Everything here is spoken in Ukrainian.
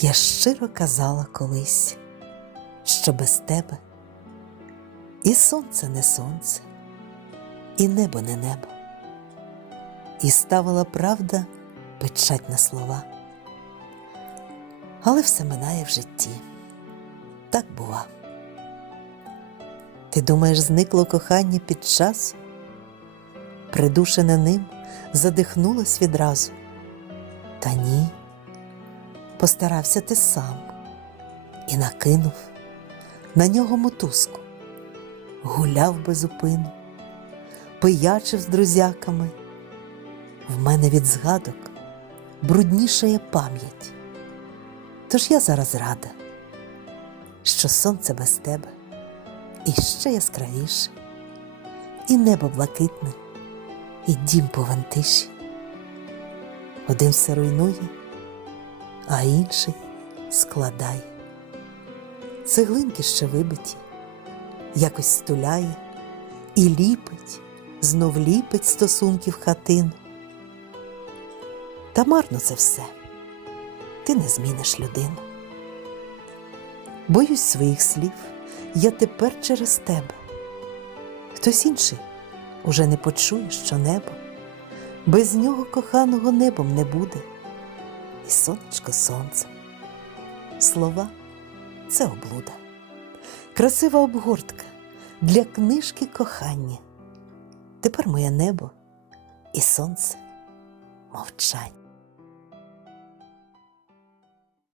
Я щиро казала колись, що без тебе і сонце не сонце, і небо не небо, і ставила правда печать на слова. Але все минає в житті, так бува. Ти думаєш, зникло кохання під час? Придушене ним, задихнулось відразу. Та ні, постарався ти сам і накинув на нього мотузку, гуляв без упину, пиячив з друзяками. В мене від згадок бруднішає пам'ять. Тож я зараз рада, що сонце без тебе і ще яскравіше, і небо блакитне, і дім повен тиші. Один все руйнує, а інший складає. Цеглинки ще вибиті, якось стуляє і ліпить, знов ліпить стосунків хатин. Та марно це все, ти не зміниш людину. Боюсь своїх слів, я тепер через тебе. Хтось інший уже не почує, що небо, без нього коханого небом не буде, і сонечко сонце. Слова це облуда, красива обгортка для книжки кохання. Тепер моє небо і сонце мовчання.